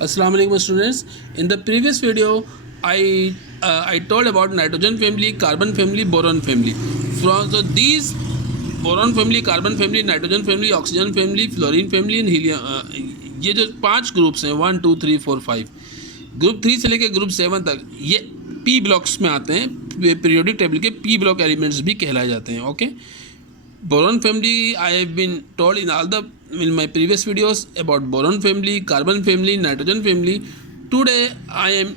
Assalamu alaikum students. In the previous video, I told about nitrogen family, carbon family, boron family. So these boron family, carbon family, nitrogen family, oxygen family, fluorine family and helium. ये जो 5 groups हैं 1 2 3 4 5 group 3 से लेकर group 7 तक ये P blocks में आते हैं. पीरियोडिक टेबल के पी ब्लॉक एलिमेंट्स भी कहलाए जाते हैं. Okay, boron family I have been told in my previous videos about boron family, carbon family, nitrogen family. Today I am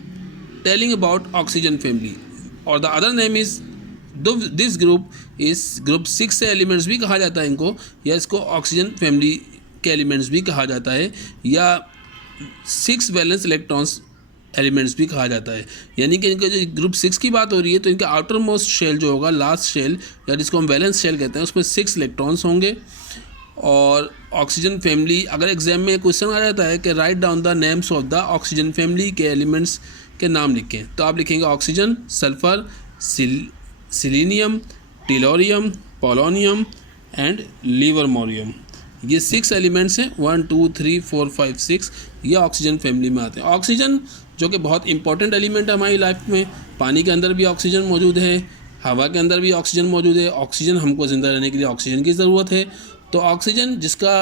telling about oxygen family, or the other name is this group is group 6 से elements भी कहा जाता है इनको, या इसको oxygen family के elements भी कहा जाता है, या 6 वैलेंस इलेक्ट्रॉन्स एलिमेंट्स भी कहा जाता है. यानी कि इनका जो ग्रुप 6 की बात हो रही है तो इनका आउटर मोस्ट शेल जो होगा, लास्ट शेल या जिसको हम वैलेंस शेल कहते हैं, उसमें 6 इलेक्ट्रॉन्स होंगे. और ऑक्सीजन फैमिली, अगर एग्जाम में क्वेश्चन आ जाता है कि write down the names of the oxygen family के एलिमेंट्स के नाम लिखें, तो आप लिखेंगे oxygen, sulphur, selenium, tellurium, polonium and livermorium. ये 6 एलिमेंट्स हैं. 1 2 3 4 5 6 ये ऑक्सीजन फैमिली में आते हैं. ऑक्सीजन जो कि बहुत इंपॉर्टेंट एलिमेंट है हमारी लाइफ में. पानी के अंदर भी ऑक्सीजन मौजूद है, हवा के अंदर भी ऑक्सीजन मौजूद है. ऑक्सीजन, हमको ज़िंदा रहने के लिए ऑक्सीजन की ज़रूरत है. तो ऑक्सीजन जिसका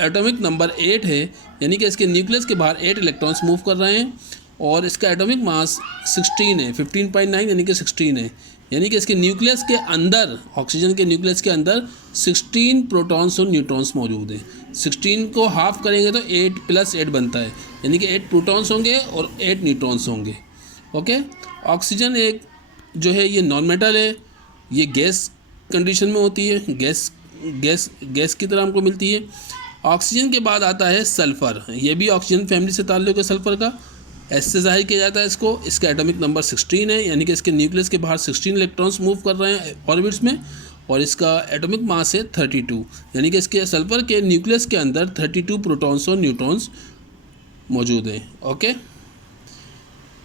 एटॉमिक नंबर 8 है, यानी कि इसके न्यूक्लियस के बाहर 8 इलेक्ट्रॉन्स मूव कर रहे हैं, और इसका एटॉमिक मास 16 है, 15.9 यानी कि 16 है. यानी कि इसके न्यूक्लियस के अंदर, ऑक्सीजन के न्यूक्लियस के अंदर 16 प्रोटॉन्स और न्यूट्रॉन्स मौजूद हैं. 16 को हाफ करेंगे तो 8 + 8 बनता है, यानी कि 8 प्रोटॉन्स होंगे और 8 न्यूट्रॉन्स होंगे. ओके, ऑक्सीजन एक जो है ये नॉन मेटल है. ये गैस कंडीशन में होती है, गैस की तरह हमको मिलती है. ऑक्सीजन के बाद आता है सल्फ़र. ये भी ऑक्सीजन फैमिली से ताल्लुक़ है. सल्फ़र का एस से जाहिर किया जाता है इसको. इसका एटॉमिक नंबर 16 है, यानी कि इसके न्यूक्लियस के बाहर 16 इलेक्ट्रॉन्स मूव कर रहे हैं ऑर्बिट्स में, और इसका एटॉमिक मास है 32, यानी कि इसके सल्फ़र के न्यूक्लियस के अंदर 32 प्रोटॉन्स और न्यूट्रॉन्स मौजूद हैं. ओके,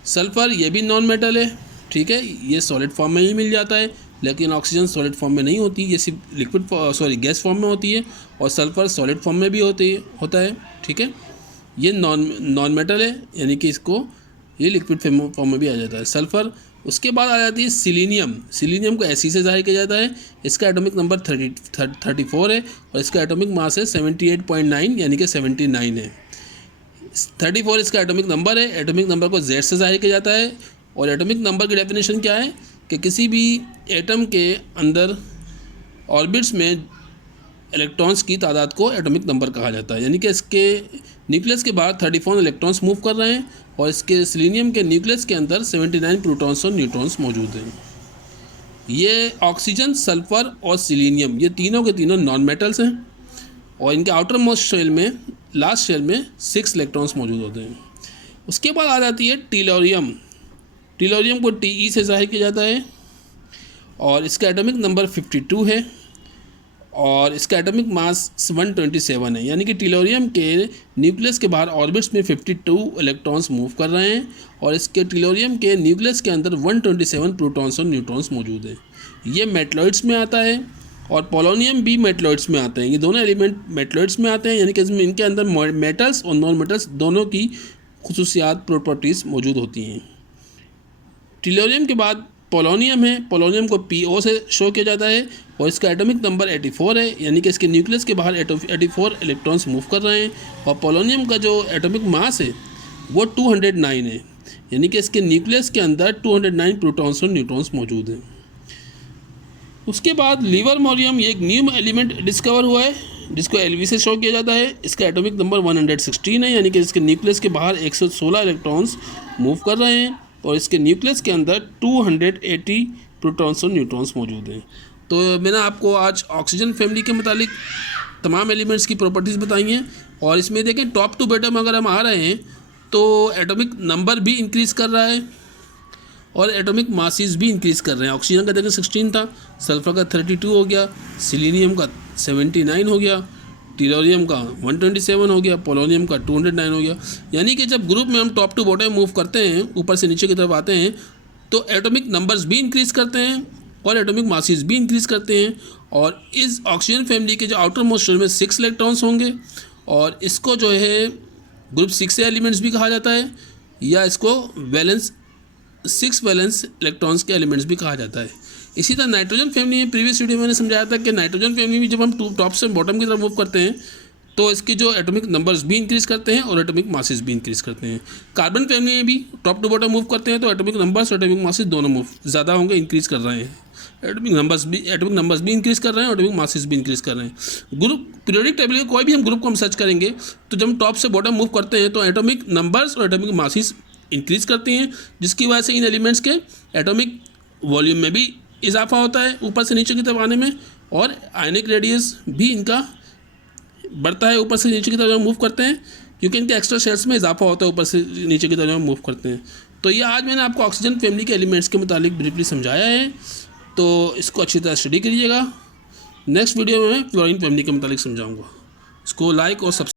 सल्फ़र ये भी नॉन मेटल है. ठीक है, ये सॉलिड फॉर्म में ही मिल जाता है, लेकिन ऑक्सीजन सॉलिड फॉर्म में नहीं होती, ये सिर्फ गैस फॉर्म में होती है, और सल्फ़र सॉलिड फॉर्म में भी होता है. ठीक है, ये नॉन मेटल है, यानी कि इसको ये लिक्विड फॉर्म में भी आ जाता है सल्फ़र. उसके बाद आ जाती है सिलीनियम. सिलीनियम को एसी से जाहिर किया जाता है. इसका एटॉमिक नंबर 34 है, और इसका एटॉमिक मास है 78.9 यानी कि 79 है. 34 इसका एटॉमिक नंबर है. एटॉमिक नंबर को जेड से जाहिर किया जाता है, और एटॉमिक नंबर की डेफिनेशन क्या है कि किसी भी एटम के अंदर ऑर्बिट्स में इलेक्ट्रॉन्स की तादाद को एटॉमिक नंबर कहा जाता है. यानी कि इसके न्यूक्लियस के बाहर 34 इलेक्ट्रॉन्स मूव कर रहे हैं, और इसके सिलीनियम के न्यूक्लियस के अंदर 79 प्रोटॉन्स और न्यूट्रॉन्स मौजूद हैं. ये ऑक्सीजन, सल्फ़र और सिलीनियम ये तीनों के तीनों नॉन मेटल्स हैं, और इनके आउटर मोस्ट शेल में, लास्ट शेल में 6 इलेक्ट्रॉन्स मौजूद होते हैं. उसके बाद आ जाती है टेलोरियम. टेलोरियम को TE से जाहिर किया जाता है, और इसका एटॉमिक नंबर 52 है, और इसका एटॉमिक मास 127 है. यानी कि टेलोरियम के न्यूक्लियस के बाहर ऑर्बिट्स में 52 इलेक्ट्रॉन्स मूव कर रहे हैं, और इसके टेलोरियम के न्यूक्लियस के अंदर 127 प्रोटॉन्स और न्यूट्रॉन्स मौजूद हैं. ये मेटलॉइड्स में आता है, और पोलोनियम भी मेटलॉइड्स में आते हैं. ये दोनों एलिमेंट मेटलॉइड्स में आते हैं, यानी कि इनके अंदर मेटल्स और नॉन मेटल्स दोनों की खुसूसियात, प्रॉपर्टीज़ मौजूद होती हैं. टेलोरियम के बाद पोलोनियम है. पोलोनियम को PO से शो किया जाता है, और इसका एटॉमिक नंबर 84 है, यानी कि इसके न्यूक्लियस के बाहर 84 इलेक्ट्रॉन्स मूव कर रहे हैं, और पोलोनियम का जो एटॉमिक मास है वो 209 है, यानी कि इसके न्यूक्लियस के अंदर 209 प्रोटॉन्स और न्यूट्रॉन्स मौजूद हैं. उसके बाद लिवरमोरियम, ये एक न्यू एलिमेंट डिस्कवर हुआ है जिसको LV से शो किया जाता है. इसका एटॉमिक नंबर 116 है, यानी कि इसके न्यूक्लियस के बाहर 116 इलेक्ट्रॉन्स मूव कर रहे हैं, और इसके न्यूक्लियस के अंदर 280 प्रोटॉन्स और न्यूट्रॉन्स मौजूद हैं. तो मैंने आपको आज ऑक्सीजन फैमिली के मुतालिक तमाम एलिमेंट्स की प्रॉपर्टीज़ बताई हैं, और इसमें देखें टॉप टू बॉटम अगर हम आ रहे हैं तो एटॉमिक नंबर भी इंक्रीज़ कर रहा है, और एटॉमिक मासेस भी इंक्रीज़ कर रहे हैं. ऑक्सीजन का देखें 16 था, सल्फ़र का 32 हो गया, सिलीनियम का 79 हो गया, टेलोरियम का 127 हो गया, पोलोनियम का 209 हो गया. यानी कि जब ग्रुप में हम टॉप टू बॉटम मूव करते हैं, ऊपर से नीचे की तरफ आते हैं, तो एटॉमिक नंबर्स भी इंक्रीज़ करते हैं और एटॉमिक मासेस भी इंक्रीज़ करते हैं. और इस ऑक्सीजन फैमिली के जो आउटर मोस्ट शेल में 6 इलेक्ट्रॉन्स होंगे, और इसको जो है ग्रुप 6 एलिमेंट्स भी कहा जाता है, या इसको वैलेंस 6 वैलेंस इलेक्ट्रॉन्स के एलिमेंट्स भी कहा जाता है। इसी तरह नाइट्रोजन फैमिली में प्रीवियस वीडियो में मैंने समझाया था कि नाइट्रोजन फैमिली में जब हम टॉप से बॉटम की तरफ मूव करते हैं तो इसके जो एटॉमिक नंबर्स भी इंक्रीज करते हैं और एटॉमिक मासेस भी इंक्रीज करते हैं। कार्बन फैमिली में भी टॉप टू बॉटम मूव करते हैं तो एटॉमिक नंबर्स और एटॉमिक मासेस दोनों मूव ज़्यादा होंगे, इंक्रीज कर रहे हैं। एटॉमिक नंबर्स भी इंक्रीज कर रहे हैं और एटॉमिक मासेस भी इंक्रीज कर रहे हैं। ग्रुप पीरियोडिक टेबल के कोई भी हम ग्रुप को हम सर्च करेंगे तो जब हम टॉप से बॉटम मूव करते हैं तो एटॉमिक नंबर्स और एटॉमिक मासेस इंक्रीज करती हैं, जिसकी वजह से इन एलिमेंट्स के एटॉमिक वॉल्यूम में भी इजाफा होता है ऊपर से नीचे की तरफ आने में, और आयनिक रेडियस भी इनका बढ़ता है ऊपर से नीचे की तरफ मूव करते हैं, क्योंकि इनके एक्स्ट्रा शेल्स में इजाफा होता है ऊपर से नीचे की तरफ मूव करते हैं। तो ये आज मैंने आपको ऑक्सीजन फैमिली के एलिमेंट्स के मुतालिक ब्रीफली समझाया है, तो इसको अच्छी तरह स्टडी करिएगा। नेक्स्ट वीडियो में मैं फ्लोरीन फैमिली के मुतालिक समझाऊँगा। इसको लाइक और सब्सक्राइब